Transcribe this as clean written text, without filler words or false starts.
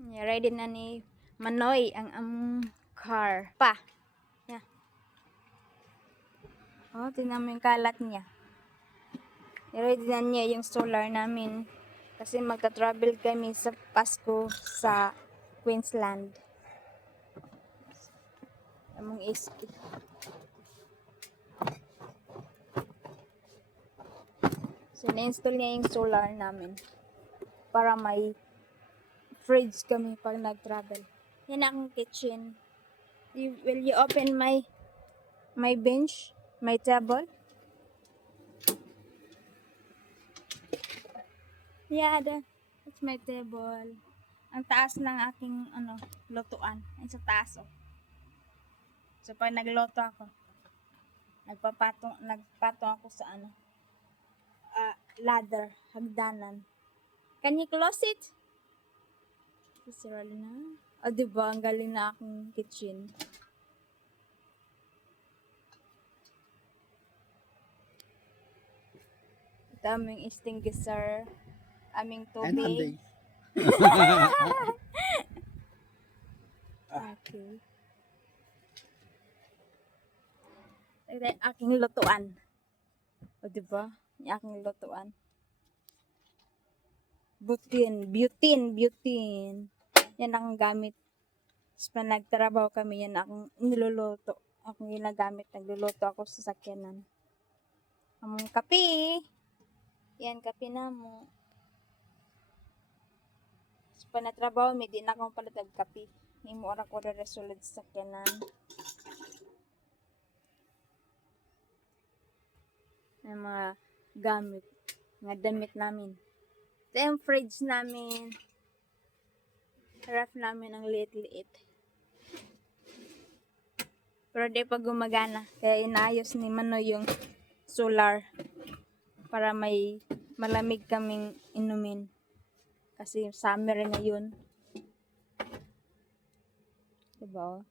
Ready na ni Manoy ang car. Pa. Yeah. Oh, tingnan mo yung kalat niya. Ready na niya yung solar namin. Kasi magta-travel kami sa Pasko sa Queensland. Among SP. So, na-install niya yung solar namin. Para may fridge kami pag nag-travel. Yan ang kitchen. Will you open my bench? My table? Yeah, that's my table. Ang taas ng aking lutuan. Ay, sa taas oh. So pag nagluto ako, nagpatong ako sa ladder, hagdanan. Can you close it? Sisira na. O diba, ang galing na aking kitchen. Ito aming extinguisher, aming tubig. Okay. Ito aking lutuan. O diba? Yung aking lutuan. Butane. Yan ang gamit. Pag nagtrabaho kami, yan akong niluluto. Akong ginagamit. Nagluluto ako sa sakyanan. Among kape. Yan, kape na mo. Pag natrabaho, may din akong palatag kape. Himo ora ko na resulod sa sakyanan. Ang mga gamit. Mga damit namin. Ito yung fridge namin. Ref namin ang liit-liit. Pero di pa gumagana. Kaya inaayos ni Mano yung solar. Para may malamig kaming inumin. Kasi summer ngayon. Diba?